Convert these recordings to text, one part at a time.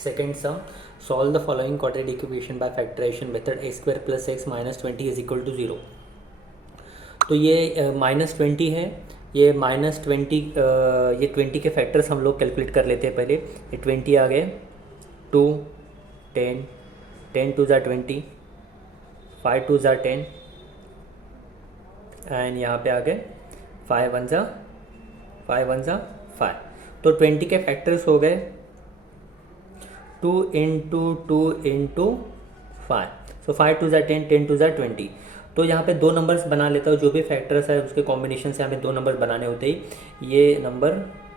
Second sum, solve the following quadratic equation by factorisation method x square plus x minus 20 is equal to 0। तो ये -20 है, ये -20 ये 20 के फैक्टर्स हम लोग कैलकुलेट कर लेते हैं पहले। ये 20 आ गए, 2 10 10 2 ज़ा 20, 5 2 ज़ा 10 एंड यहाँ पे आ गए 5 1 ज़ा 5। तो 20 के फैक्टर्स हो गए 2 इंटू 2 इंटू 5, सो 5 2 ज़ा 10 10 2 ज़ा 20। तो यहाँ पे दो नंबर्स बना लेता हूँ, जो भी फैक्टर्स है उसके कॉम्बिनेशन से हमें दो नंबर बनाने होते ही। ये नंबर,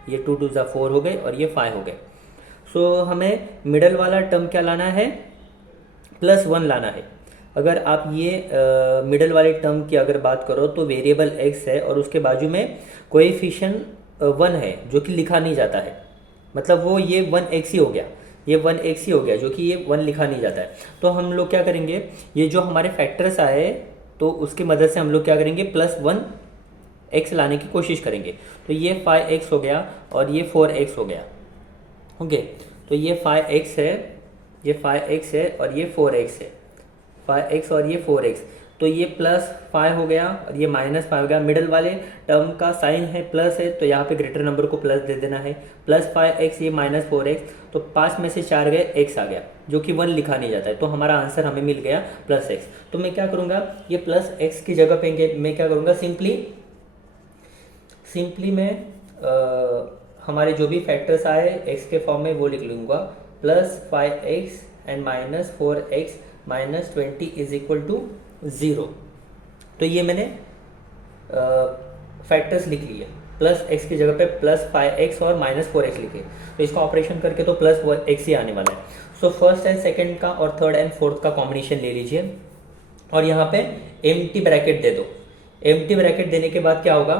ये 2 2 ज़ा 4 हो गए और ये 5 हो गए। सो हमें मिडल वाला टर्म क्या लाना है, +1 लाना है। अगर आप ये मिडल वाले टर्म की अगर बात करो तो वेरिएबल x है और उसके बाजू में कोएफिशिएंट 1 है जो कि लिखा नहीं जाता है, मतलब वो ये 1x ही हो गया, ये 1x ही हो गया जो कि ये 1 लिखा नहीं जाता है। तो हम लोग क्या करेंगे, ये जो हमारे फैक्टर्स आए तो उसकी मदद से हम लोग क्या करेंगे, +1x लाने की कोशिश करेंगे। तो ये 5x हो गया और ये 4x हो गया। ओके, तो ये 5x है, ये 5x है और ये 4x है, 5x और ये 4x। तो ये +5 हो गया और ये -5 हो गया। मिडल वाले टर्म का साइन है प्लस है, तो यहाँ पे ग्रेटर नंबर को प्लस दे देना है। +5x, ये -4x, तो 5 में से 4 गए, x आ गया जो कि 1 लिखा नहीं जाता है। तो हमारा आंसर हमें मिल गया +x। तो मैं क्या करूँगा, ये +x की जगह पे मैं क्या करूँगा, सिंपली मैं हमारे जो भी फैक्टर्स आए x के फॉर्म में वो लिख लूँगा, +5x and -4x -20 is equal to 0। तो ये मैंने फैक्टर्स लिख लिए, +x की जगह पे +5x और -4x लिखे। तो इसका ऑपरेशन करके तो +x ही आने वाला है। सो फर्स्ट एंड सेकंड का और थर्ड एंड फोर्थ का कॉम्बिनेशन ले लीजिए और यहाँ पे एम्प्टी ब्रैकेट दे दो। एम्प्टी ब्रैकेट देने के बाद क्या होगा,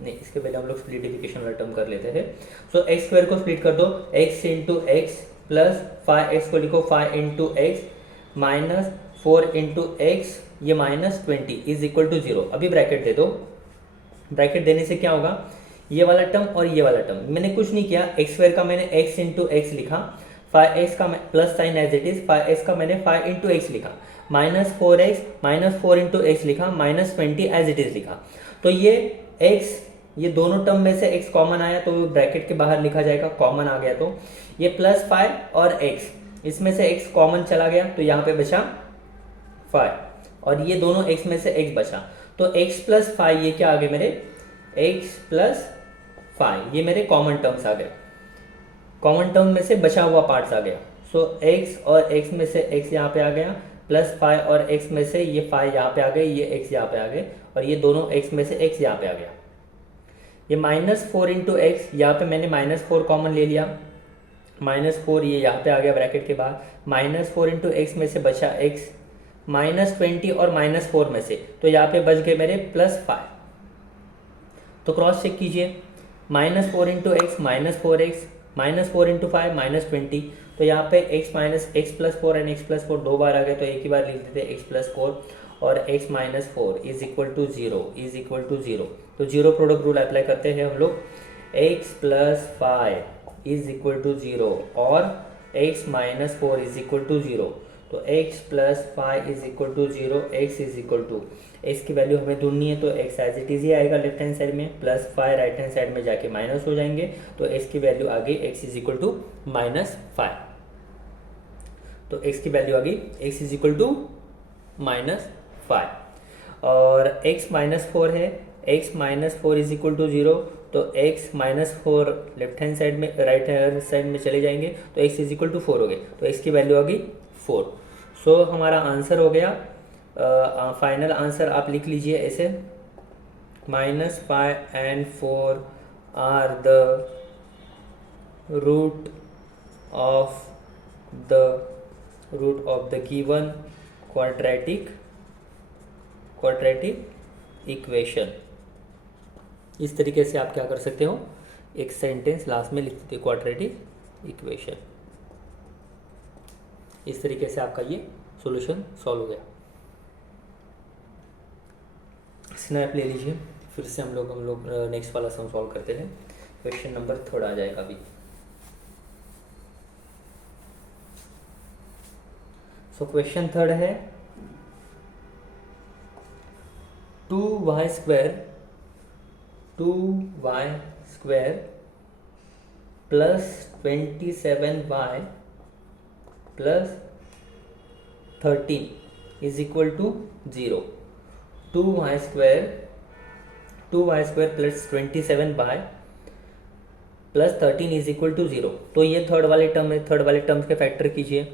नहीं इसके पहले हम लोग स्प्लिटिफिकेशन वाला टर्म कर लेते हैं। सो x स्क्वायर को स्प्लिट कर दो, x into x plus 5x को लिखो 5 इंटू एक्स -4 इंटू एक्स, ये -20 इज इक्वल टू 0। अभी ब्रैकेट दे दो, ब्रैकेट देने से क्या होगा, ये वाला टर्म और ये वाला टर्म, मैंने कुछ नहीं किया, एक्स स्क्वायर का मैंने x इंटू एक्स लिखा, 5x का plus sign as it is, 5x का मैंने 5 इंटू एक्स लिखा, -4x -4 इंटू एक्स लिखा, -20 एज इट इज लिखा। तो ये x, ये दोनों टर्म में से x कॉमन आया तो ब्रैकेट के बाहर लिखा जाएगा, कॉमन आ गया तो ये +5 और x, इसमें से x कॉमन चला गया तो यहाँ पे बचा 5 और ये दोनों x में से x बचा। तो x + 5, ये क्या आ गए मेरे, x + 5, ये मेरे कॉमन टर्म्स आ गए, कॉमन टर्म में से बचा हुआ पार्ट्स आ गया। सो x और x में से x यहाँ पे आ गया, +5 और x में से ये 5 यहाँ पे आ गए, ये x यहाँ पे आ गए और ये दोनों x में से x यहाँ पे आ गया। ये -4 इंटू एक्स, यहाँ पे मैंने -4 कॉमन ले लिया, -4 ये यहाँ पे आ गया ब्रैकेट के बाद, -4 इंटू एक्स में से बचा x, -20 और -4 में से, तो यहाँ पे बच गए मेरे +5। तो क्रॉस चेक कीजिए, -4 इंटू एक्स -4x, -4 इंटू 5 -20, तो यहाँ पे x minus x + 4 and x + 4 दो बार आ गए तो एक ही बार लिख देते x + 4 और x - 4 इज इक्वल टू 0। तो जीरो प्रोडक्ट रूल अप्लाई करते हैं हम लोग, x + 5 इज इक्वल टू 0 और x - 4 इज इक्वल टू 0। तो x + 5 is equal to 0, x is equal to, x की वैल्यू हमें ढूंढनी है तो x एज इट इज ही आएगा लेफ्ट हैंड साइड में, +5 राइट हैंड साइड में जाके माइनस हो जाएंगे, तो x की वैल्यू आ गई x इज इक्वल टू -5। तो x की वैल्यू आ गई x इज इक्वल टू -5 और x -4 है, x -4 इज इक्वल टू 0, तो x -4 लेफ्ट हैंड साइड में, राइट हैंड साइड में चले जाएंगे तो x इज इक्वल टू 4 हो गए, तो x की वैल्यू आ गई 4। सो हमारा आंसर हो गया, फाइनल आंसर आप लिख लीजिए ऐसे, -5 and 4 are the root of the given quadratic equation. इस तरीके से आप क्या कर सकते हो, एक सेंटेंस लास्ट में लिख देते क्वाड्रेटिक इक्वेशन। इस तरीके से आपका ये सॉल्यूशन सॉल्व हो गया। स्नैप ले लीजिए, फिर से हम लोग नेक्स्ट वाला सम सॉल्व करते हैं। क्वेश्चन नंबर 3 आ जाएगा अभी। सो क्वेश्चन थर्ड है 2y square plus 27y plus 13 is equal to 0। 2y square plus 27y plus 13 is equal to 0। तो ये थर्ड वाले टर्म है, थर्ड वाले टर्म्स के फैक्टर कीजिए।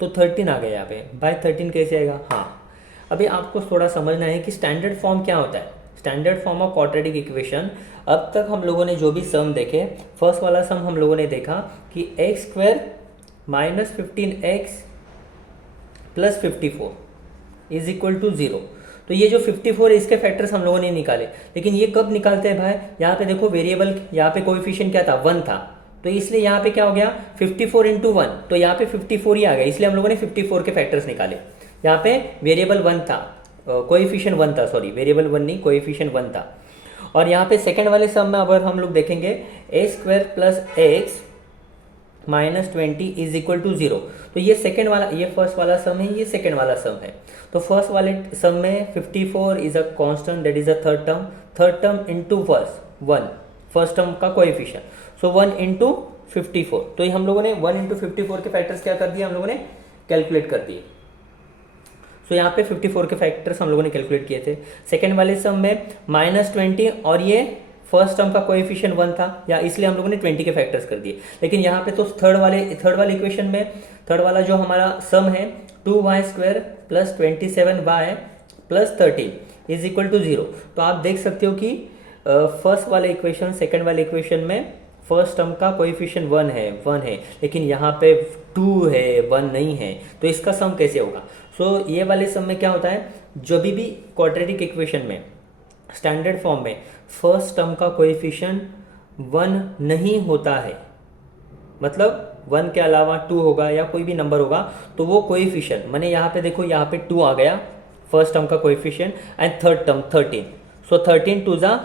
तो 13 आ गया यहाँ पे। भाई 13 कैसे आएगा? हाँ, अभी आपको थोड़ा समझना है कि स्टैंडर्ड फॉर्म क्या होता है। Standard form of quadratic equation, अब तक हम लोगों ने जो भी सम देखे, फर्स्ट वाला सम हम लोगों ने देखा कि x square minus 15x plus 54 is equal to 0। तो ये जो 54 है इसके फैक्टर्स हम लोगों ने निकाले, लेकिन ये कब निकालते हैं भाई? यहाँ पे देखो वेरिएबल, यहाँ पे कोएफिशिएंट क्या था? 1 था, तो इसलिए यहाँ पे क्या हो गया? 54 इंटू 1, तो यहाँ पे 54 ही आ गया, इसलिए हम लोगों ने 54 के फैक्टर्स निकाले। यहाँ पे वेरिएबल 1 था, कोएफिशिएंट 1 था, सॉरी वेरिएबल 1 नहीं, कोएफिशिएंट 1 था। और यहाँ पे सेकंड वाले सम में अगर हम लोग देखेंगे A square plus x minus 20 is equal to 0। तो ये सेकंड वाला, ये फर्स्ट वाला सम है, ये सेकंड वाला सम है। तो फर्स्ट वाले सम में 54 is a constant, that is a third term into first term का कोएफिशिएंट, सो 1 इंटू 54। तो ये हम लोगों ने 1 इंटू 54 के फैक्टर्स क्या कर दिए? हम लोगों ने कैलकुलेट कर दिए। सो यहाँ पे 54 के फैक्टर्स हम लोगों ने कैलकुलेट किए थे। सेकेंड वाले सम में माइनस 20 और ये फर्स्ट टर्म का कोएफिशिएंट 1 था, या इसलिए हम लोगों ने 20 के फैक्टर्स कर दिए। लेकिन यहाँ पे तो थर्ड वाले इक्वेशन में, थर्ड वाला जो हमारा सम है 2y square plus 27y plus 13 is equal to 0। तो आप देख सकते हो कि फर्स्ट वाले इक्वेशन, सेकेंड वाले इक्वेशन में फर्स्ट टर्म का कोएफिशिएंट 1 है, लेकिन यहाँ पे 2 है, 1 नहीं है। तो इसका सम कैसे होगा? सो ये वाले सम में क्या होता है, जो भी क्वाड्रेटिक इक्वेशन में स्टैंडर्ड फॉर्म में फर्स्ट टर्म का कोएफिशिएंट 1 नहीं होता है, मतलब 1 के अलावा 2 होगा या कोई भी नंबर होगा, तो वो कोएफिशिएंट, मैंने यहाँ पे देखो, यहाँ पे 2 आ गया फर्स्ट टर्म का coefficient, and third term 13, so 13 twos are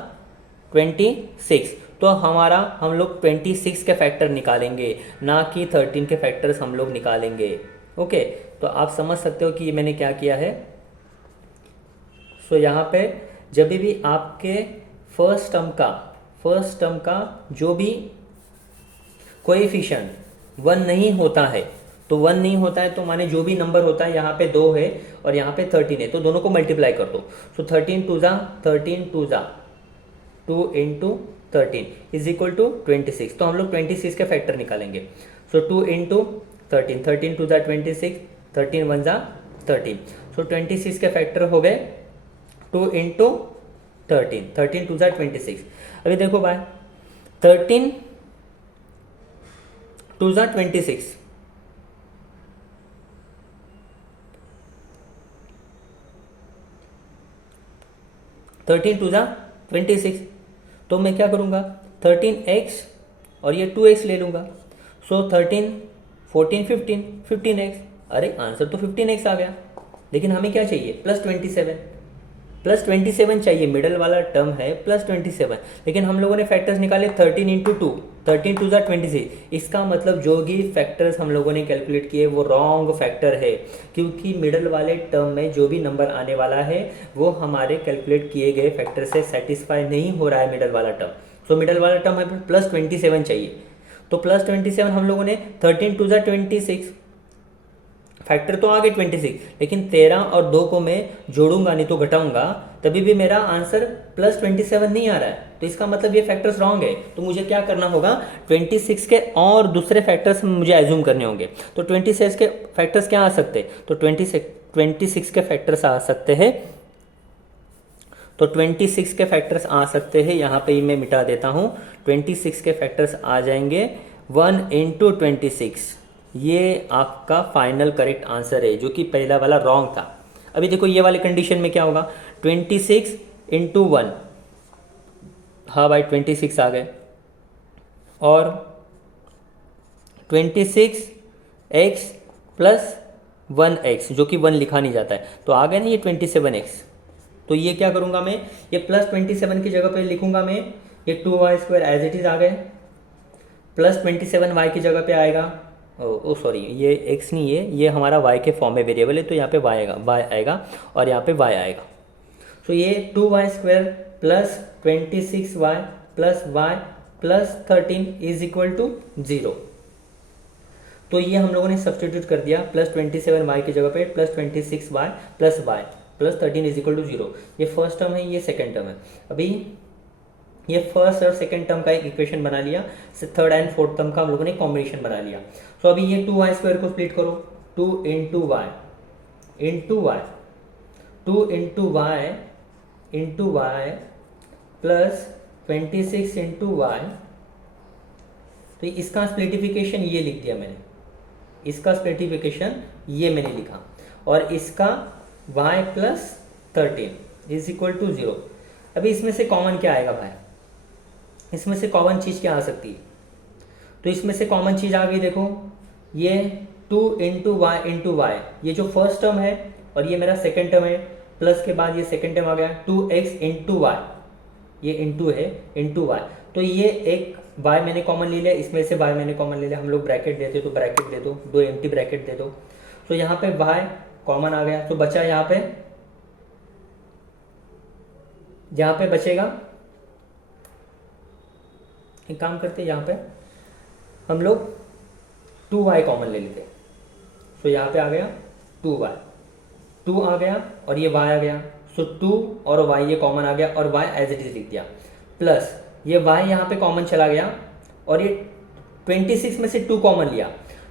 26। तो हम लोग 26 के फैक्टर निकालेंगे, ना कि 13 के फैक्टर्स हम लोग निकालेंगे। ओके, तो आप समझ सकते हो कि मैंने क्या किया है। सो यहाँ पे जब भी आपके फर्स्ट टर्म का जो भी कोएफिशिएंट 1 नहीं होता है, तो 1 नहीं होता है तो माने जो भी नंबर होता है, यहाँ पे 2 है और यहाँ पे 13 है, तो दोनों को मल्टीप्लाई कर दो। सो 13 टू ज़ा 2 इंटू 13 इज इक्वल टू 26। तो हम लोग 26 के फैक्टर निकालेंगे। सो 2 इंटू 13 टू ज़ा 26, 13 1 ज़ा 13। सो 26 के फैक्टर हो गए 2 इंटू 13 टू ज़ा 26। अभी देखो भाई 13 टू ज़ा 26, 13 टू ज़ा 26। तो मैं क्या करूँगा, 13x और ये 2x ले लूँगा। सो 13 14 15x। अरे आंसर तो 15x आ गया, लेकिन हमें क्या चाहिए? प्लस 27 चाहिए, मिडल वाला टर्म है प्लस 27, लेकिन हम लोगों ने फैक्टर्स निकाले 13 इंटू 2, 13 टू ज़ा 26। इसका मतलब जो भी फैक्टर्स हम लोगों ने कैलकुलेट किए वो रॉन्ग फैक्टर है, क्योंकि मिडल वाले टर्म में जो भी नंबर आने वाला है वो हमारे कैलकुलेट किए गए फैक्टर से सेटिस्फाई नहीं हो रहा है मिडल वाला टर्म। सो मिडल वाला टर्म है प्लस 27 चाहिए, तो प्लस 27 हम लोगों ने 13 टू ज़ा 26, फैक्टर तो आ गए 26, लेकिन 13 और 2 को मैं जोड़ूंगा नहीं तो घटाऊंगा, तभी भी मेरा आंसर प्लस 27 नहीं आ रहा है। तो इसका मतलब ये फैक्टर्स रॉन्ग है। तो मुझे क्या करना होगा, 26 के और दूसरे फैक्टर्स मुझे एज्यूम करने होंगे। तो 26 के फैक्टर्स क्या आ सकते हैं? तो 26 के फैक्टर्स आ सकते हैं, तो 26 के फैक्टर्स आ सकते हैं। यहाँ पे मैं मिटा देता हूँ, 26 के फैक्टर्स आ जाएंगे 1 इंटू 26। ये आपका फाइनल करेक्ट आंसर है, जो कि पहला वाला रॉन्ग था। अभी देखो ये वाले कंडीशन में क्या होगा, 26 इंटू 1, हाँ भाई 26 आ गए, और 26x प्लस 1x, जो कि 1 लिखा नहीं जाता है, तो आ गया ना ये 27x। तो ये क्या करूँगा मैं, ये प्लस 27 की जगह पे लिखूँगा मैं ये 2y square as it is आ गए, प्लस 27 वाई की जगह पे आएगा, ओ सॉरी ये एक्स नहीं है, ये हमारा वाई के फॉर्म में वेरिएबल है, तो यहाँ पे वाई आएगा और यहाँ पे वाई आएगा। सो ये 2y² plus 26y plus y plus 13 is equal to 0। तो ये हम लोगों ने सब्सटीट्यूट कर दिया, प्लस 27y की जगह पे plus 26y plus y plus 13 is equal to 0। ये फर्स्ट टर्म है, ये सेकेंड टर्म है। अभी ये फर्स्ट और सेकेंड टर्म का एक इक्वेशन बना लिया, थर्ड एंड फोर्थ टर्म का हम लोगों ने कॉम्बिनेशन बना लिया। सो अभी ये 2y² को स्प्लिट करो, 2 into y 2 into y plus 26 into y. तो इसका स्प्लिटिफिकेशन ये लिख दिया मैंने, इसका स्प्लिटिफिकेशन ये मैंने लिखा, और इसका y plus 13 is equal to 0। अभी इसमें से कॉमन क्या आएगा भाई, इसमें से कॉमन चीज़ क्या आ सकती है? तो इसमें से कॉमन चीज़ आ गई, देखो ये 2 इंटू वाई, ये जो फर्स्ट टर्म है और ये मेरा सेकेंड टर्म है, प्लस के बाद ये सेकेंड टर्म आ गया 2x इंटू वाई, ये इंटू है इंटू वाई। तो ये एक y मैंने कॉमन ले लिया, इसमें से y मैंने कॉमन ले लिया, हम लोग ब्रैकेट देते तो ब्रैकेट दे दो, 2 एम्प्टी ब्रैकेट दे दो। तो यहाँ पे y कॉमन आ गया, तो बचा यहाँ पे बचेगा, एक काम करते यहाँ पे हम लोग 2y कॉमन ले लेते। तो यहाँ पे आ गया 2y, 2 आ गया और ये y आ गया। सो 2 और y ये कॉमन आ गया और y एज इट इज लिख दिया, प्लस ये y यहाँ पे कॉमन चला गया और ये 26 में से 2 कॉमन लिया,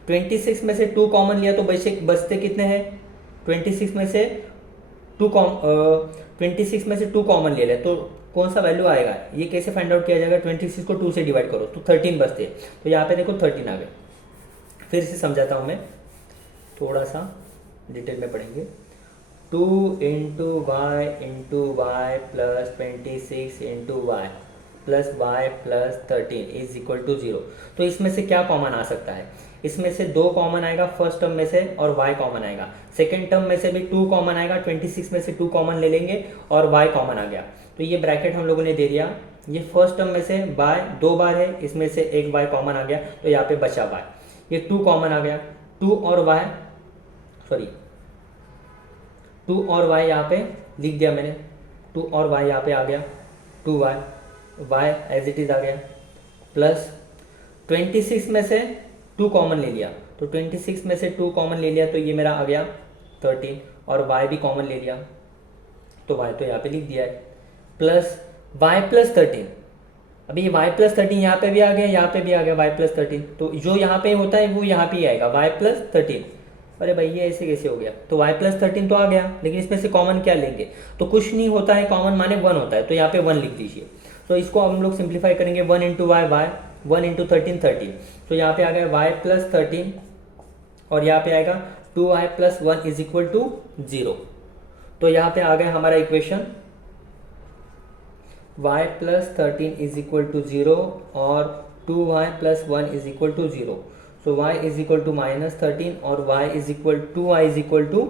26 में से 2 कॉमन लिया तो बचते कितने हैं? 26 में से 2 कॉमन ले ले तो कौन सा वैल्यू आएगा, ये कैसे फाइंड आउट किया जाएगा? 26 को 2 से डिवाइड करो तो 13 बचते। तो यहाँ पे देखो 13 आ गए। फिर से समझाता हूँ मैं, थोड़ा सा डिटेल में पढ़ेंगे। 2 into y plus 26 into y plus y plus 13 is equal to 0। तो इसमें से क्या कॉमन आ सकता है? इसमें से 2 कॉमन आएगा फर्स्ट टर्म में से और y कॉमन आएगा, सेकेंड टर्म में से भी 2 कॉमन आएगा, 26 में से 2 कॉमन ले लेंगे और y कॉमन आ गया। तो ये ब्रैकेट हम लोगों ने दे दिया, ये फर्स्ट टर्म में से y 2 बार है, इसमें से एक y कॉमन आ गया तो यहाँ पे बचा y, ये 2 कॉमन आ गया, 2 और y यहाँ पे लिख दिया मैंने, 2 और y यहाँ पे आ गया, 2y y as it is आ गया, प्लस 26 में से 2 कॉमन ले लिया, तो 26 में से 2 कॉमन ले लिया तो ये मेरा आ गया 13 और y भी कॉमन ले लिया तो y तो यहाँ पे लिख दिया है, प्लस y प्लस 13। अभी ये y प्लस 13 यहाँ पे भी आ गया, यहाँ पे भी आ गया y प्लस 13, तो जो यहाँ पे होता है वो यहाँ पे ही आएगा y प्लस 13। अरे भाई ये ऐसे कैसे हो गया? तो y प्लस 13 तो आ गया, लेकिन इसमें से कॉमन क्या लेंगे? तो कुछ नहीं होता है, कॉमन माने 1 होता है, तो यहाँ पे 1 लिख दीजिए। तो इसको हम लोग सिंप्लीफाई करेंगे, 1 इंटू वाई 1 इंटू 13 13। तो यहाँ पे आ गया y प्लस 13 और यहाँ पे आएगा 2y plus 1 is equal to 0। तो यहाँ पे आ गया हमारा equation y plus 13 is equal to 0 और 2y plus 1 is equal to 0। So y is equal to minus 13 और y इज इक्वल टू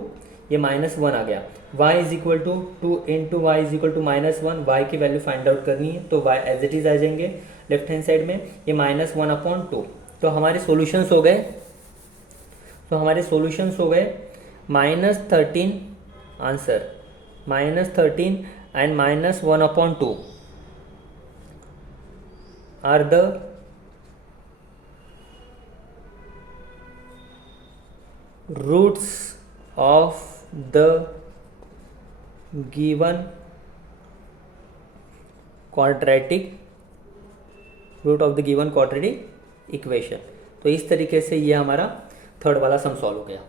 ये माइनस 1 आ गया, y is equal to 2 into y is equal to minus 1, y की value find out करनी है तो y as it is आ जाएंगे लेफ्ट हैंड साइड में, ये माइनस 1/2। तो हमारे सॉल्यूशंस हो गए, -13 answer, -13 and -1/2 are the roots of the given quadratic equation. तो इस तरीके से ये हमारा थर्ड वाला सम सॉल्व हो गया।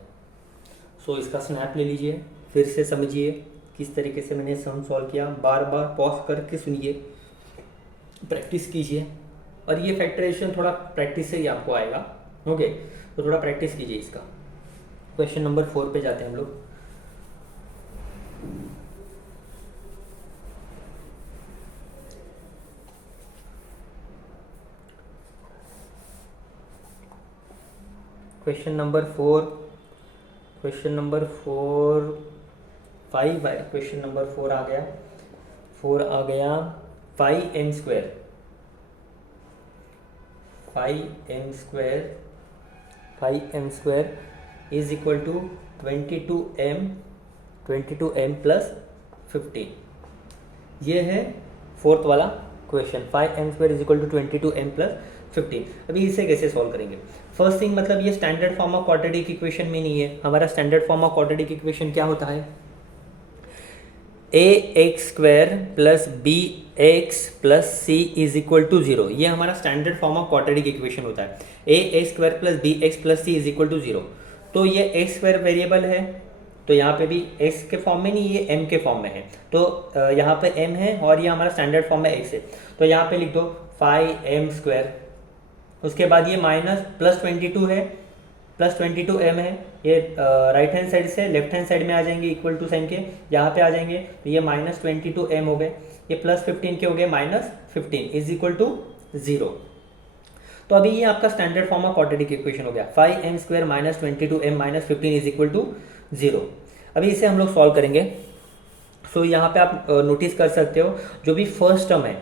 सो इसका स्नैप ले लीजिए, फिर से समझिए किस तरीके से मैंने सम सॉल्व किया, बार बार पॉज करके सुनिए, प्रैक्टिस कीजिए, और ये फैक्टराइजेशन थोड़ा प्रैक्टिस से ही आपको आएगा। ओके, तो थोड़ा प्रैक्टिस कीजिए इसका। क्वेश्चन नंबर 4 पे जाते हैं हम लोग। क्वेश्चन नंबर 4 5 है, क्वेश्चन नंबर 4 आ गया 5m² 5m² is equal to 22m plus 15। ये है फोर्थ वाला question, 5m² is equal to 22m plus 15। अभी इसे कैसे सॉल्व करेंगे? फर्स्ट थिंग, मतलब ये standard form of quadratic equation में नहीं है। हमारा standard form of quadratic equation क्या होता है? ax² plus bx plus c is equal to 0। ये हमारा standard form of quadratic equation होता है। ax² plus bx plus c is equal to 0। तो ये x² वेरिएबल है, तो यहाँ पे भी x के फॉर्म में नहीं, ये m के फॉर्म में है। तो यहाँ पे m है और ये हमारा स्टैंडर्ड फॉर्म में x है। तो यहाँ पे लिख दो 5m²। उसके बाद ये माइनस प्लस 22 है, प्लस 22m है। ये राइट हैंड साइड से लेफ्ट हैंड साइड में आ जाएंगे, इक्वल टू साइन के यहाँ पे आ जाएंगे। तो ये माइनस 22m हो गए, ये प्लस 15 के हो गए माइनस 15 इज इक्वल टू 0। तो अभी ये आपका standard form of quadratic equation हो गया, 5m² minus 22m minus 15 is equal to 0। अभी इसे हम लोग सॉल्व करेंगे। सो यहाँ पे आप नोटिस कर सकते हो, जो भी फर्स्ट टर्म है,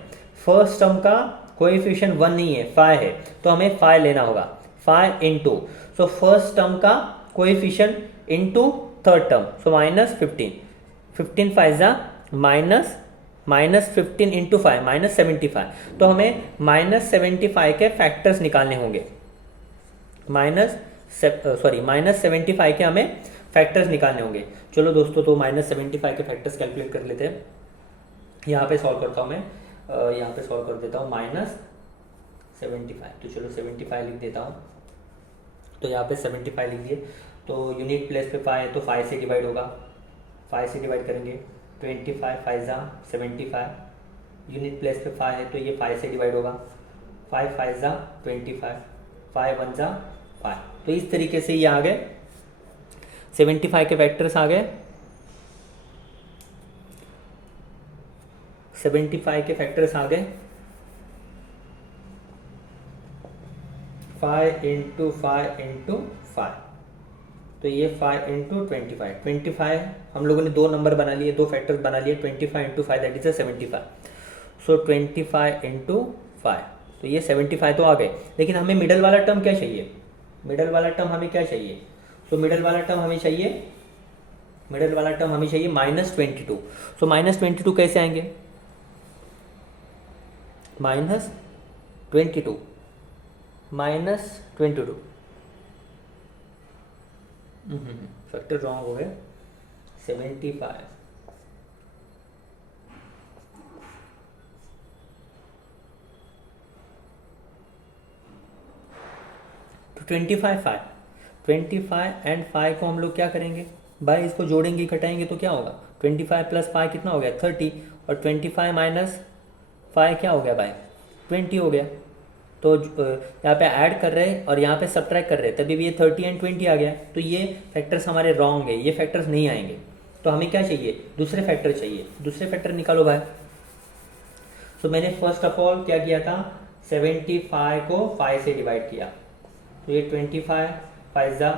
फर्स्ट टर्म का कोएफिशिएंट 1 नहीं है, 5 है। तो हमें 5 लेना होगा, 5 इंटू, सो फर्स्ट टर्म का coefficient into third term, so minus 15। 15 5 minus 15 into 5 minus 75। तो हमें माइनस 75 के फैक्टर्स निकालने होंगे। माइनस 75 के हमें फैक्टर्स निकालने होंगे। चलो दोस्तों, तो माइनस 75 के फैक्टर्स कैलकुलेट कर लेते हैं। यहाँ पे सॉल्व करता हूँ मैं, यहाँ पे सॉल्व कर देता हूँ माइनस 75। तो चलो 75 लिख देता हूँ। तो यहाँ पे 75 लिख दिए। तो यूनिट प्लेस पे 5 है तो 5 से डिवाइड होगा, 5 से डिवाइड करेंगे। 25 5 75। यूनिट प्लेस पे 5 है तो ये 5 से डिवाइड होगा, 5 5 25, 5 1 5। तो इस तरीके से ये आ गए 75 के फैक्टर्स आ गए। 75 के फैक्टर्स आ गए 5 इंटू 5 इंटू 5। तो ये 5 इंटू 25 हम लोगों ने दो नंबर बना लिए, दो फैक्टर्स बना लिए। 25 into 5 that is 75। So 25 into 5, तो ये 75 तो आ गए। लेकिन हमें मिडल वाला टर्म क्या चाहिए? मिडल वाला टर्म हमें क्या चाहिए? सो मिडल वाला टर्म हमें चाहिए माइनस 22। सो माइनस 22 कैसे आएंगे? माइनस 22 फैक्टर रॉन्ग हो गए। 75 तो 25 एंड 5 को हम लोग क्या करेंगे भाई? इसको जोड़ेंगे, घटाएंगे तो क्या होगा? 25 प्लस 5 कितना हो गया? 30। और 25 माइनस 5 क्या हो गया भाई? 20 हो गया। तो यहाँ पे ऐड कर रहे हैं और यहाँ पे सब्ट्रैक्ट कर रहे हैं, तभी भी ये 30 एंड 20 आ गया। तो ये फैक्टर्स हमारे रॉन्ग है, ये फैक्टर्स नहीं आएंगे। तो हमें क्या चाहिए? दूसरे फैक्टर चाहिए। दूसरे फैक्टर निकालो भाई। तो मैंने फर्स्ट ऑफ ऑल क्या किया था? 75 को 5 से डिवाइड किया। तो ये 25 5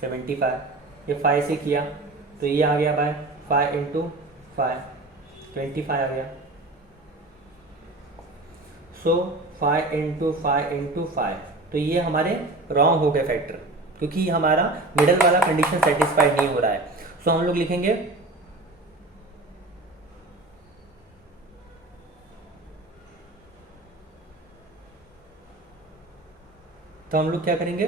75, ये 5 से किया तो ये आ गया भाई 5 इंटू 5, 25 आ गया। सो 5 इंटू 5, तो ये हमारे रॉन्ग हो गए फैक्टर, क्योंकि हमारा मिडल वाला कंडीशन सेटिस्फाइड नहीं हो रहा है। सो हम लोग लिखेंगे तो हम लोग क्या करेंगे?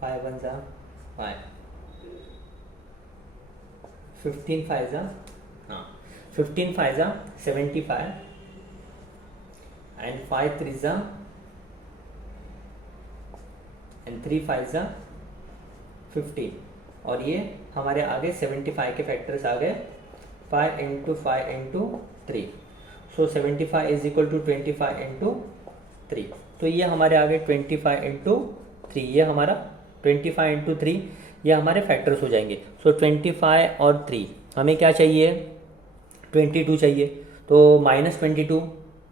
फाइव 1 5, 15 5 हाँ 15 5 75 एंड 5 3 एंड 3 5 15। और ये हमारे आगे 75 के फैक्टर्स आ गए 5 into 3। So 75 is equal to 25 into 3। तो ये हमारे आगे 25 इंटू 3, ये हमारा 25 इंटू 3 ये हमारे फैक्टर्स हो जाएंगे। सो 25 और 3 हमें क्या चाहिए, 22 चाहिए। तो -22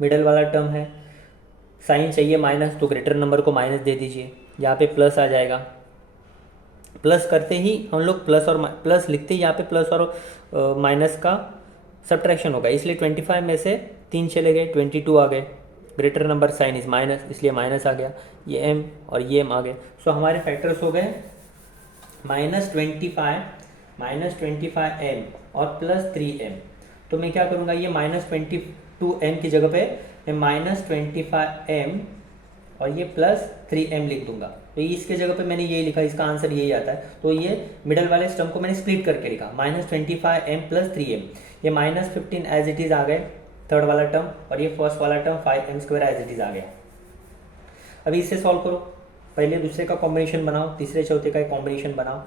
मिडल वाला टर्म है, साइन चाहिए माइनस, तो ग्रेटर नंबर को माइनस दे दीजिए, यहाँ पे प्लस आ जाएगा। प्लस करते ही हम लोग प्लस लिखते ही यहाँ पे प्लस और माइनस का सब्ट्रैक्शन होगा, इसलिए 25 में से 3 चले गए, 22 आ गए। Greater number sign is minus, इसलिए माइनस आ गया, ये m और ये m आ गए। सो हमारे फैक्टर्स हो गए -25 और +3m। तो मैं क्या करूँगा, ये -22m की जगह पे मैं -25m और ये +3m लिख दूंगा। तो इसके जगह पे मैंने ये लिखा, इसका आंसर यही आता है। तो ये मिडल वाले टर्म को मैंने स्प्लिट करके लिखा, -25m + 3m। ये -15 एज इट इज़ आ गए थर्ड वाला टर्म, और ये फर्स्ट वाला term 5m² as it is आ गया। अभी इसे सॉल्व करो, पहले दूसरे का कॉम्बिनेशन बनाओ, तीसरे चौथे का कॉम्बिनेशन बनाओ।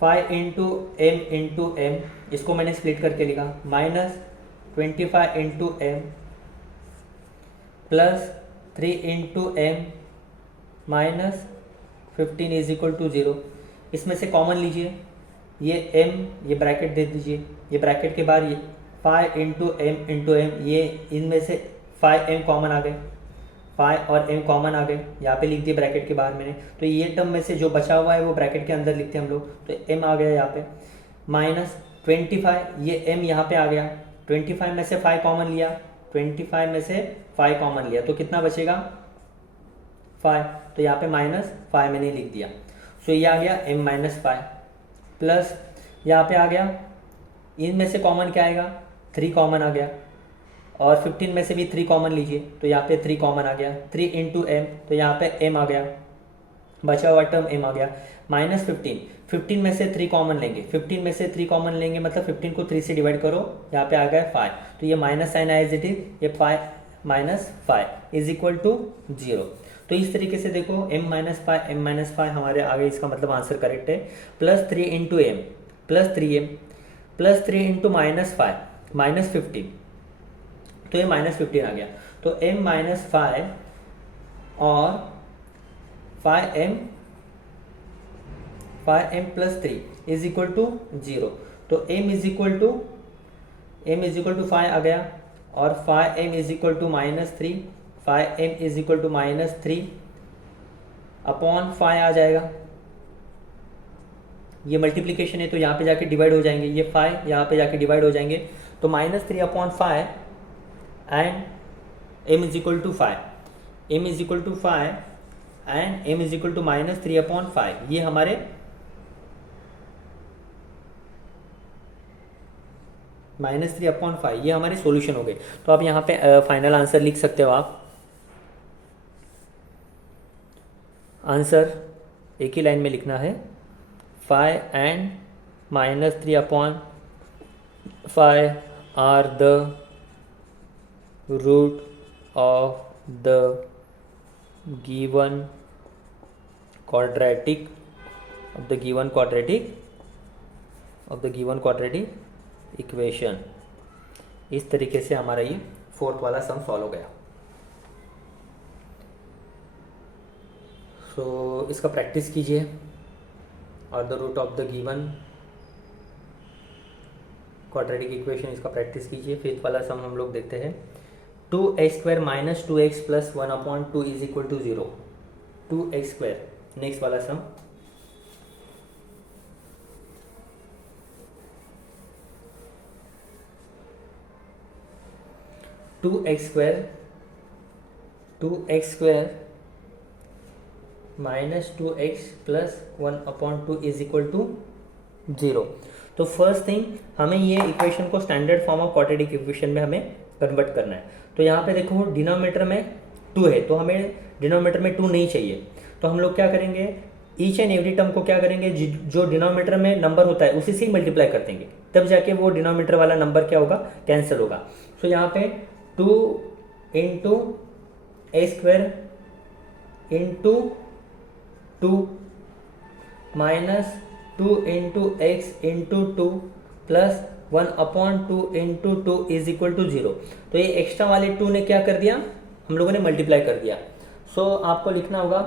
5 इंटू m, इसको मैंने स्प्लिट करके लिखा, -25 into m +3 into m -15 is equal to 0। इसमें से कॉमन लीजिए, ये m ये ब्रैकेट दे दीजिए, ये ब्रैकेट के बाद ये 5 इंटू m, ये इनमें से 5m कॉमन आ गए, 5 और m कॉमन आ गए, यहाँ पे लिख दिए ब्रैकेट के बाहर मैंने। तो ये टर्म में से जो बचा हुआ है वो ब्रैकेट के अंदर लिखते हैं हम लोग, तो m आ गया यहाँ पे, -25, ये m यहाँ पे आ गया, 25 में से 5 कॉमन लिया, 25 में से 5 कॉमन लिया, तो कितना बचेगा 5, तो यहाँ पे -5 मैंने लिख दिया। सो ये आ गया m - 5 प्लस यहाँ पे आ गया, इनमें से कॉमन क्या आएगा, 3 कॉमन आ गया, और 15 में से भी 3 कॉमन लीजिए, तो यहाँ पे 3 कॉमन आ गया, 3 इंटू m, तो यहाँ पे m आ गया, बचा हुआ टर्म m आ गया, -15 में से 3 कॉमन लेंगे, 15 में से 3 कॉमन लेंगे मतलब 15 को 3 से डिवाइड करो, यहाँ पे आ गया 5, तो ये माइनस साइन आया एज इट इज, ये 5 -5 इज इक्वल टू 0। तो इस तरीके से देखो m - 5 हमारे आगे, इसका मतलब आंसर करेक्ट है। +3 इंटू m +3m +3 इंटू -5 -15, तो ये -15 आ गया। तो m - 5 और 5m + 3 इज इक्वल टू 0। तो m इज इक्वल टू 5 आ गया, और 5m is equal to -3, 5m is equal to -3 upon 5 आ जाएगा। ये मल्टीप्लिकेशन है तो यहाँ पे जाके डिवाइड हो जाएंगे, ये 5 यहाँ पे जाके डिवाइड हो जाएंगे, तो -3 upon 5 and m is equal to 5, m is equal to 5 and m is equal to -3 upon 5, ये हमारे -3 अपॉन 5 ये हमारे सॉल्यूशन हो गए। तो आप यहाँ पे फाइनल आंसर लिख सकते हो। आप आंसर एक ही लाइन में लिखना है, 5 and -3 upon 5 are the root of the given quadratic equation. इस तरीके से हमारा ये फोर्थ वाला सम सॉल्व हो गया। सो इसका प्रैक्टिस कीजिए, और the root of the given quadratic equation, इसका प्रैक्टिस कीजिए। फिफ्थ वाला सम हम लोग देखते हैं, 2x² - 2x + 1/2 is equal to 0। 2x², next वाला sum, two X square -2x + 1/2 is equal to 0। तो फर्स्ट थिंग, हमें ये इक्वेशन को standard form of quadratic equation में हमें कन्वर्ट करना है। तो यहाँ पे देखो डिनोमिनेटर में 2 है, तो हमें डिनोमिनेटर में 2 नहीं चाहिए, तो हम लोग क्या करेंगे, ईच एंड एवरी टर्म को क्या करेंगे, जो डिनोमिनेटर में नंबर होता है उसी से ही मल्टीप्लाई कर देंगे, तब जाके वो डिनोमिनेटर वाला नंबर क्या होगा, कैंसिल होगा। सो यहाँ पे 2 into a² into 2 -2 into x into 2 plus 1/2 into 2 is equal to 0। तो ये एक्स्ट्रा वाले 2 ने क्या कर दिया, हम लोगों ने मल्टीप्लाई कर दिया। सो आपको लिखना होगा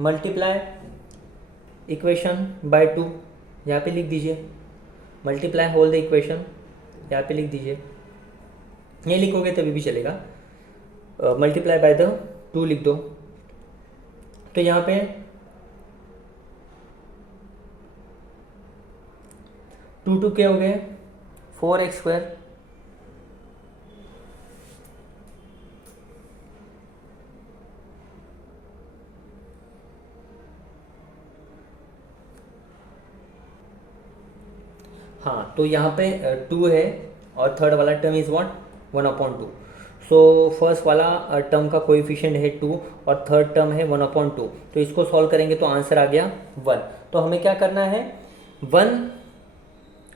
मल्टीप्लाई इक्वेशन बाय 2, यहाँ पे लिख दीजिए, मल्टीप्लाई होल द इक्वेशन, यहाँ पे लिख दीजिए, ये लिखोगे तभी भी चलेगा, मल्टीप्लाई बाय द 2 लिख दो। तो यहाँ पे 2 क्या हो गए 4x², हाँ तो यहाँ पे 2 है और थर्ड वाला term is what 1/2। So first वाला टर्म का कोएफिशिएंट है 2 और थर्ड टर्म है 1/2। तो इसको सॉल्व करेंगे तो आंसर आ गया 1। तो हमें क्या करना है 1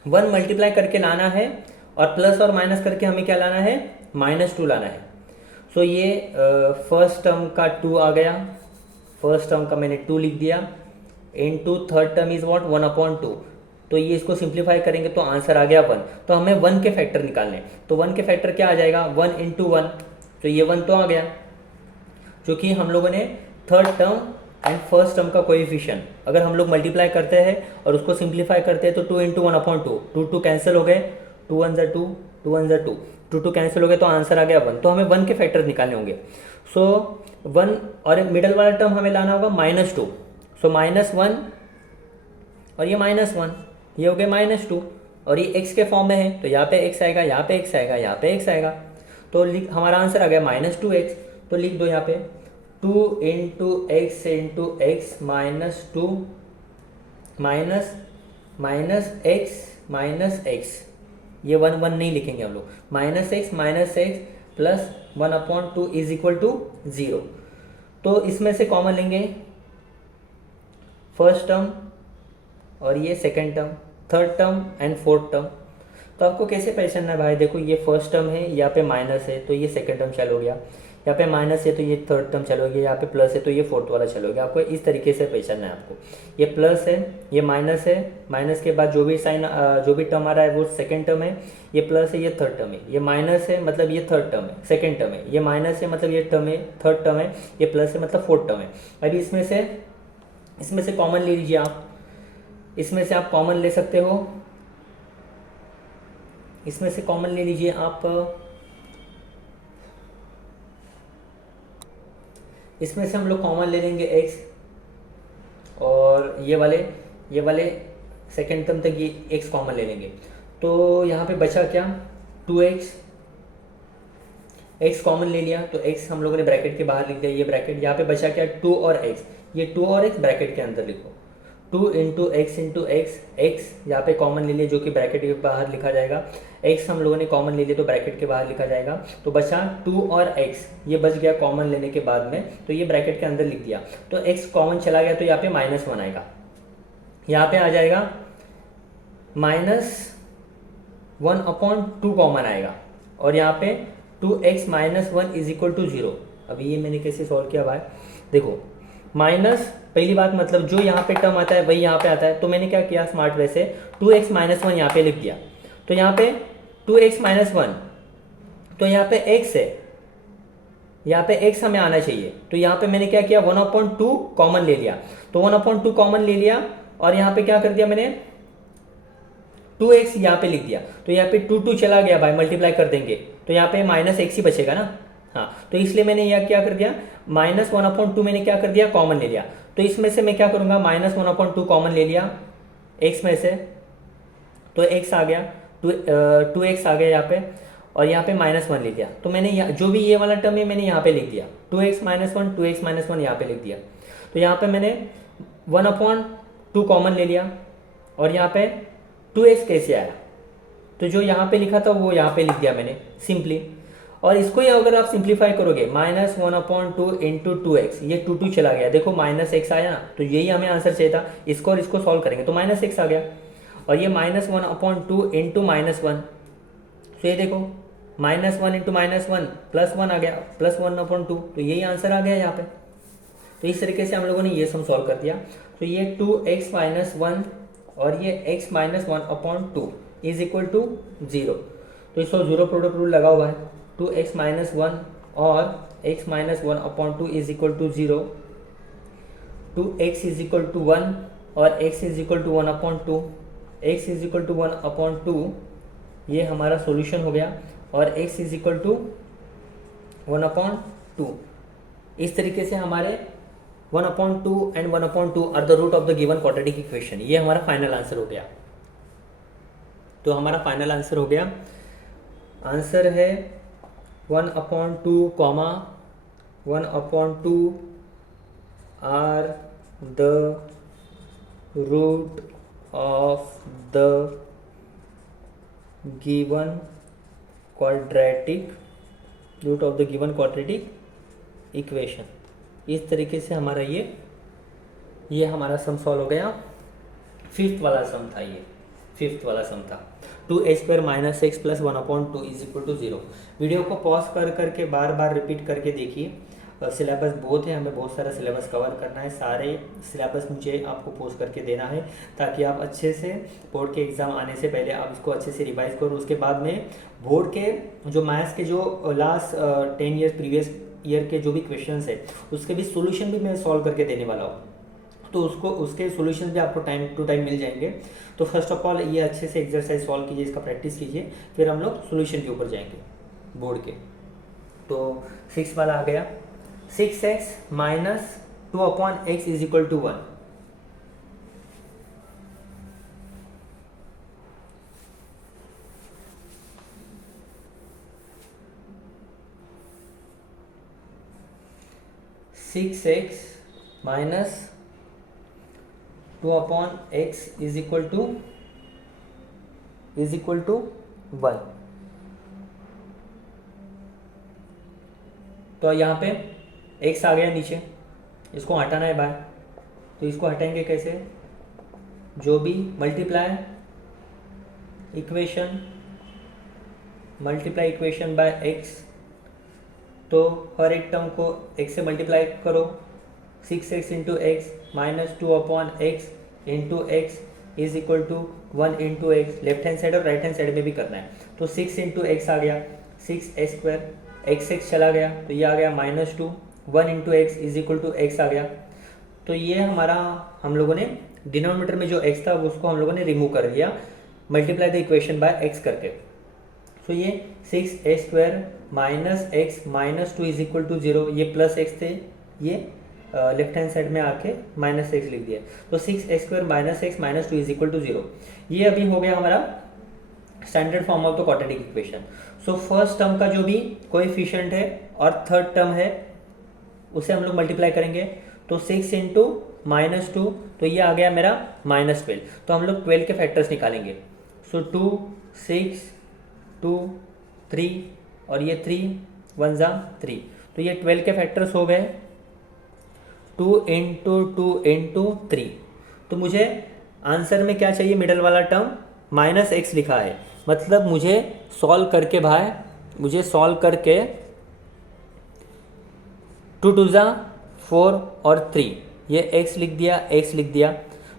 मल्टीप्लाई करके लाना है और प्लस और माइनस करके हमें क्या लाना है -2 लाना है। सो ये फर्स्ट टर्म का 2 आ गया, फर्स्ट टर्म का मैंने 2 लिख दिया, into third term is what 1/2। तो ये इसको सिंप्लीफाई करेंगे तो आंसर आ गया 1। तो हमें 1 के फैक्टर निकालने, तो 1 के फैक्टर क्या आ जाएगा 1 × 1, तो ये 1 तो आ गया, क्योंकि हम लोगों ने third term and first term का कोएफिशिएंट अगर हम लोग मल्टीप्लाई करते हैं और उसको सिंप्लीफाई करते हैं तो 2 × 1/2, 2 कैंसिल हो गए, 2 1 × 2, 2 1 × 2, 2 कैंसिल हो गए तो आंसर आ गया 1। तो हमें 1 के फैक्टर निकालने होंगे। सो 1 और मिडल वाला टर्म हमें लाना होगा -2। सो -1 और ये -1, ये हो गए -2 और ये x के फॉर्म में है तो यहाँ पे x आएगा, यहाँ पे x आएगा, यहाँ पे x आएगा। तो हमारा आंसर आ गया -2x। तो लिख दो यहाँ पे 2 × x × x -2 -x, ये 1 1 नहीं लिखेंगे हम लोग, -x plus 1/2 is equal to 0। तो इसमें से कॉमन लेंगे फर्स्ट टर्म और ये second term, third term and fourth term. तो आपको कैसे पहचानना है भाई, देखो ये फर्स्ट टर्म है, यहाँ पे माइनस है तो ये सेकेंड टर्म चल हो गया, यहाँ पे माइनस है तो ये थर्ड टर्म चल हो गया, यहाँ पे प्लस है तो ये फोर्थ वाला चल हो गया। आपको इस तरीके से पहचानना है आपको, ये प्लस है, ये माइनस है, माइनस के बाद जो भी साइन जो भी टर्म आ रहा है वो सेकेंड टर्म है, ये प्लस है ये थर्ड टर्म है, ये माइनस है मतलब ये थर्ड टर्म है सेकेंड टर्म है, ये माइनस है मतलब ये टर्म है थर्ड टर्म है, ये प्लस है मतलब फोर्थ टर्म है। अभी इसमें से कॉमन ले लीजिए आप, इसमें से आप कॉमन ले सकते हो, इसमें से कॉमन ले लीजिए आप, इसमें से हम लोग कॉमन ले लेंगे x और ये वाले सेकेंड टर्म तक ये x कॉमन ले लेंगे। तो यहाँ पे बचा क्या 2x, x कॉमन ले लिया तो x हम लोगों ने ब्रैकेट के बाहर लिख दिया, ये ब्रैकेट, यहाँ पे बचा क्या 2 और x, ये 2 और x ब्रैकेट के अंदर लिखो, 2 × x, x यहाँ पे कॉमन ले लिया जो कि ब्रैकेट के बाहर लिखा जाएगा, x हम लोगों ने कॉमन ले लिया तो ब्रैकेट के बाहर लिखा जाएगा। तो बचा 2 और x, ये बच गया कॉमन लेने के बाद में, तो ये ब्रैकेट के अंदर लिख दिया। तो x कॉमन चला गया तो यहाँ पे -1 आएगा, यहाँ पे आ जाएगा -1/2 कॉमन आएगा और यहाँ पे 2x - 1 इज इक्वल टू 0। अभी ये मैंने कैसे सॉल्व किया भाई, देखो माइनस, पहली बात मतलब जो यहाँ पे टर्म आता है वही यहाँ पे आता है, तो मैंने क्या किया स्मार्ट वे से 2x - 1 यहाँ पे लिख दिया। तो यहाँ पे 2x - 1, तो यहाँ पे x है, यहाँ पे x हमें आना चाहिए, तो यहाँ पे मैंने क्या किया 1/2 कॉमन ले लिया, तो 1/2 कॉमन ले लिया और यहाँ पे क्या कर दिया मैंने 2x यहाँ पे लिख दिया। तो यहाँ पे 2 चला गया भाई, मल्टीप्लाई कर देंगे तो यहाँ पे -x ही बचेगा ना, हाँ तो इसलिए मैंने यह क्या कर दिया -1/2 मैंने क्या कर दिया कॉमन ले लिया। तो इसमें से मैं क्या करूँगा -1/2 कॉमन ले लिया x में से, तो x आ गया 2x आ गया यहाँ पे और यहाँ पे -1 ले लिया। तो मैंने जो भी ये वाला टर्म है मैंने यहाँ पे लिख दिया 2x - 1 2x - 1 यहाँ पे लिख दिया। तो यहाँ पे मैंने 1/2 कॉमन ले लिया और यहाँ पे 2x कैसे आया, तो जो यहाँ पे लिखा था वो यहाँ पे लिख दिया मैंने सिंपली। और इसको ही अगर आप सिंप्लीफाई करोगे -1/2 × 2x, ये 2 चला गया, देखो -x आया ना, तो यही हमें आंसर चाहिए था। इसको और इसको सॉल्व करेंगे तो -x आ गया और ये -1/2 × -1, तो ये देखो -1 × -1 +1 आ गया +1/2, तो यही आंसर आ गया यहाँ पे। तो इस तरीके से हम लोगों ने ये सम सॉल्व कर दिया। तो ये 2x - 1 और ये x - 1/2 इज इक्वल टू 0। तो इसको 0 प्रोडक्ट रूल लगाओ भाई, 2x - 1 और x - 1/2 is equal to 0। 2x is equal to 1 और x is equal to 1/2, x is equal to 1/2, ये हमारा सॉल्यूशन हो गया, और x इज इक्वल टू 1/2। इस तरीके से हमारे 1/2 and 1/2 are the root of the given quadratic equation. ये हमारा फाइनल आंसर हो गया। तो हमारा फाइनल आंसर हो गया, आंसर है 1/2 comma 1/2 are the root of the given quadratic equation. इस तरीके से हमारा ये हमारा सम सॉल्व हो गया। फिफ्थ वाला सम था, ये फिफ्थ वाला सम था 2a² - x + 1/2 = 0। वीडियो को पॉज कर करके बार बार रिपीट करके देखिए। सिलेबस बहुत है, हमें बहुत सारा सिलेबस कवर करना है। सारे सिलेबस मुझे आपको पोस्ट करके देना है ताकि आप अच्छे से बोर्ड के एग्ज़ाम आने से पहले आप इसको अच्छे से रिवाइज करो। उसके बाद में बोर्ड के जो मैथ्स के जो लास्ट 10 ईयर्स प्रीवियस ईयर के जो भी क्वेश्चंस है उसके भी सोल्यूशन भी मैं सॉल्व करके देने वाला हूँ, तो उसके सोल्यूशन भी आपको टाइम टू टाइम मिल जाएंगे। तो फर्स्ट ऑफ ऑल ये अच्छे से एक्सरसाइज सॉल्व कीजिए, इसका प्रैक्टिस कीजिए, फिर हम लोग सोल्यूशन के ऊपर जाएंगे बोर्ड के। तो 6 वाला आ गया, 6x - 2/x = 1। (6x - 2/x = 1)। तो यहाँ पे x आ गया नीचे, इसको हटाना है बाहर, तो इसको हटाएंगे कैसे? जो भी मल्टीप्लाई इक्वेशन बाय x, तो हर एक टर्म को x से मल्टीप्लाई करो। 6x × x - 2/x × x = 1 × x। Left hand side और राइट हैंड साइड में भी करना है। तो 6 × x आ गया 6x², x चला गया तो ये आ गया -2, 1 × x = x आ गया। तो ये हमारा हम लोगों ने डिनोमिनेटर में जो x था उसको हम लोगों ने रिमूव कर दिया, multiply the equation by x करके। तो ये 6a² - x - 2 = 0, ये प्लस x थे, ये लेफ्ट हैंड साइड में आके -x लिख दिया। तो 6a² - x - 2 = 0। ये अभी हो गया हमारा standard form of the quadratic equation. So first term का जो भी कोएफिशिएंट है और थर्ड टर्म है उसे हम लोग मल्टीप्लाई करेंगे। तो 6 × -2, तो ये आ गया मेरा -12। तो हम लोग 12 के फैक्टर्स निकालेंगे। सो 2, 6, 2, 3 और ये 3, 1 × 3, तो ये 12 के फैक्टर्स हो गए। 2 × 2 × 3। तो मुझे आंसर में क्या चाहिए? मिडल वाला टर्म -x लिखा है, मतलब मुझे सॉल्व करके 2 2 4 और 3, ये x लिख दिया।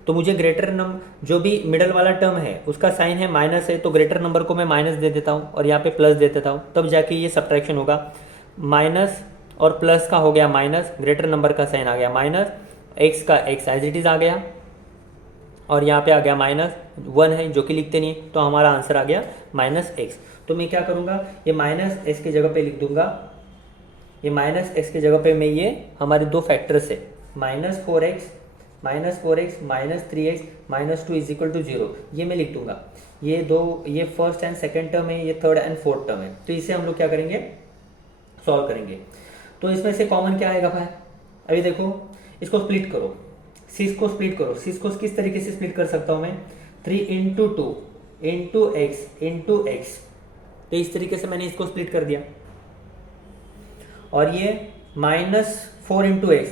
तो मुझे ग्रेटर नंबर जो भी मिडल वाला टर्म है उसका साइन है माइनस है, तो ग्रेटर नंबर को मैं माइनस दे देता हूँ और यहाँ पे प्लस दे देता हूँ, तब जाके ये सब्ट्रैक्शन होगा। माइनस और प्लस का हो गया माइनस, ग्रेटर नंबर का साइन आ गया माइनस, x का x एज इट इज़ आ गया और यहाँ पे आ गया -1 है जो कि लिखते नहीं, तो हमारा आंसर आ गया -x। तो मैं क्या करूँगा, ये -x की जगह पे लिख दूंगा। ये -x की जगह पे मैं ये हमारे दो फैक्टर्स है -4x -3x -2 = 0, ये मैं लिख दूंगा। ये फर्स्ट एंड सेकेंड टर्म है, ये थर्ड एंड फोर्थ टर्म है। तो इसे हम लोग क्या करेंगे, सॉल्व करेंगे। तो इसमें से कॉमन क्या आएगा भाई? अभी देखो, इसको स्प्लिट करो, 6 को स्प्लिट करो। 6 को किस तरीके से स्प्लिट कर सकता हूँ मैं? 3 × 2 × x × x। तो इस तरीके से मैंने इसको स्प्लिट कर दिया। और ये -4 × x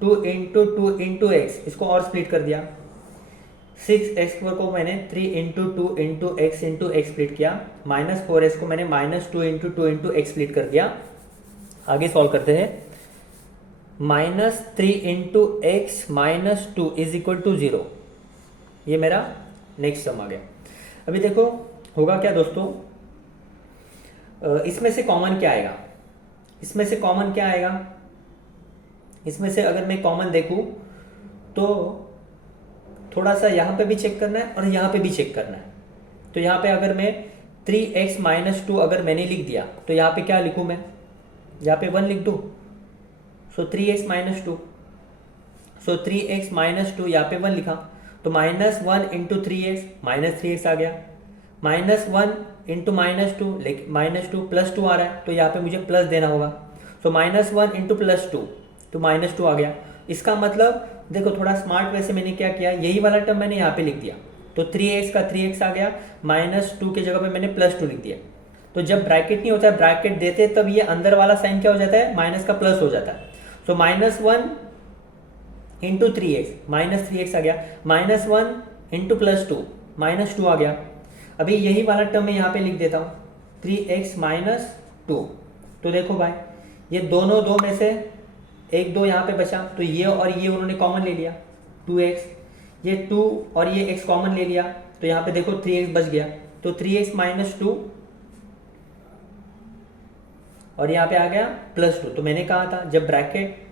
2 × 2 × x, इसको और स्प्लिट कर दिया। 6x² को मैंने 3 × 2 × x × x स्प्लिट किया। -4x को मैंने -2 × 2 × x स्प्लिट कर दिया। आगे सॉल्व करते हैं। -3 × x - 2 = 0, ये मेरा नेक्स्ट सम आ गया। अभी देखो होगा क्या दोस्तों, इसमें से कॉमन क्या आएगा? इसमें से अगर मैं कॉमन देखूं तो थोड़ा सा यहाँ पे भी चेक करना है और यहाँ पे भी चेक करना है। तो यहाँ पे अगर मैं 3x माइनस 2 अगर मैंने लिख दिया तो यहाँ पे क्या लिखूँ मैं, यहाँ पे 1 लिख दूँ। सो 3x माइनस 2, सो 3x माइनस 2 यहाँ पे 1 लिखा, तो minus 1 into 3x minus 3x आ गया, minus 1 into minus 2 minus 2 plus 2 आ रहा है, तो यहाँ पे मुझे प्लस देना होगा। सो माइनस 1 इंटू प्लस 2 तो माइनस 2 आ गया। इसका मतलब देखो थोड़ा स्मार्ट वे से मैंने क्या किया, यही वाला टर्म मैंने यहाँ पे लिख दिया, तो 3x का 3x आ गया, माइनस 2 की जगह पे मैंने प्लस 2 लिख दिया। तो जब ब्रैकेट नहीं होता है, ब्रैकेट देते तब ये अंदर वाला साइन क्या हो जाता है, माइनस का प्लस हो जाता है। So minus 1 into 3x minus 3x आ गया, माइनस 1 इंटू प्लस 2 माइनस 2 आ गया। अभी यही वाला टर्म मैं यहाँ पे लिख देता हूँ 3x माइनस 2। तो देखो भाई ये दोनों दो में से एक दो यहाँ पे बचा, तो ये और ये उन्होंने कॉमन ले लिया 2x, ये 2 और ये x कॉमन ले लिया, तो यहाँ पे देखो 3x बच गया। तो 3x माइनस 2 और यहाँ पे आ गया प्लस 2। तो मैंने कहा था जब ब्रैकेट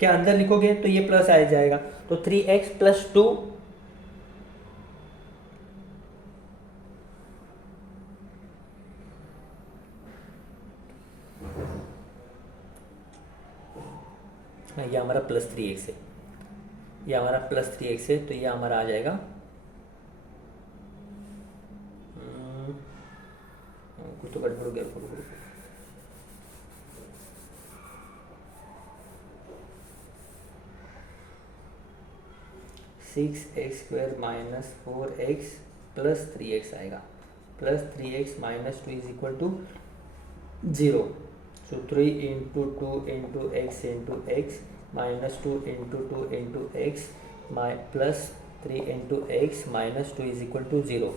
के अंदर लिखोगे तो ये प्लस आ जाएगा, तो 3x प्लस 2 ये हमारा प्लस 3x है, ये हमारा प्लस 3x है, तो ये हमारा आ जाएगा कुछ तो गड़बड़ हो गया। 6x² minus 4x plus 3x आएगा, plus 3x minus 2 is equal to 0। So 3 into 2 into x into x minus 2 into 2 into x plus 3 into x minus 2 is equal to 0।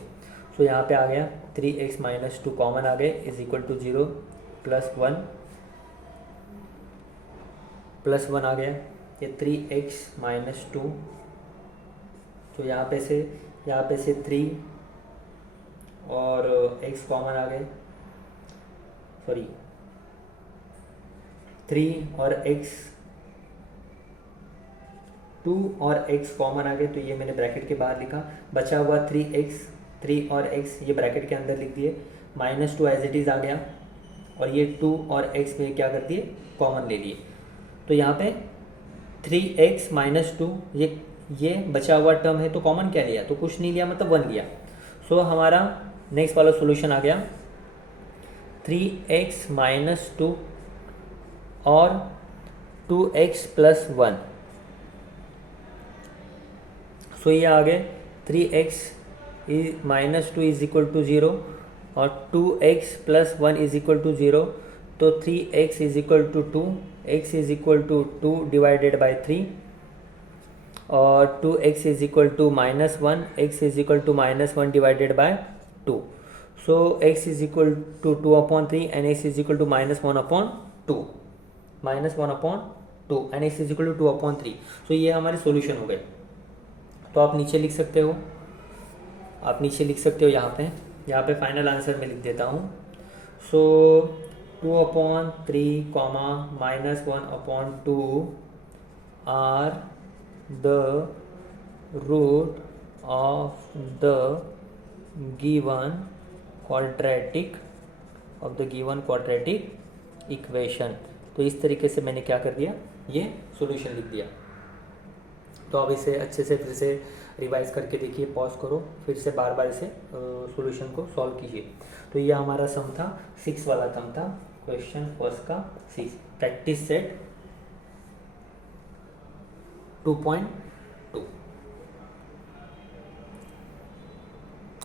So यहाँ पे आ गया 3x माइनस 2 कॉमन आ गए is equal to 0, plus 1 आ गया, ये 3x minus 2, तो यहाँ पे से 3 और x कॉमन आ गए, सॉरी 3 और x 2 और x कॉमन आ गए, तो ये मैंने ब्रैकेट के बाहर लिखा, बचा हुआ 3 और x ये ब्रैकेट के अंदर लिख दिए, माइनस 2 एज इट इज़ आ गया, और ये 2 और x में क्या कर दिए कॉमन ले लिए। तो यहाँ पे 3x माइनस 2 ये बचा हुआ टर्म है, तो कॉमन क्या लिया, तो कुछ नहीं लिया, मतलब 1 लिया। सो हमारा नेक्स्ट वाला सॉल्यूशन आ गया 3x माइनस 2 और 2x प्लस 1। सो ये आ गए 3x minus 2 is equal to 0 और 2x plus 1 is equal to 0, तो 3x is equal to 2, x is equal to 2 divided by 3, और 2x is equal to minus 1, x is equal to minus 1 divided by 2। So x is equal to 2/3 and x is equal to minus 1/2, minus 1/2 and x is equal to 2/3। So ये हमारे solution हो गए। तो आप नीचे लिख सकते हो, यहाँ पे फाइनल आंसर में लिख देता हूँ। So 2/3 comma minus 1/2 are the root of the given quadratic equation। तो इस तरीके से मैंने क्या कर दिया, ये सॉल्यूशन लिख दिया। तो अब इसे अच्छे से फिर से रिवाइज करके देखिए, पॉज करो, फिर से बार बार इसे सॉल्यूशन को सॉल्व कीजिए। तो ये हमारा सम था, 6 वाला सम था, क्वेश्चन फर्स्ट का 6, प्रैक्टिस सेट 2.5।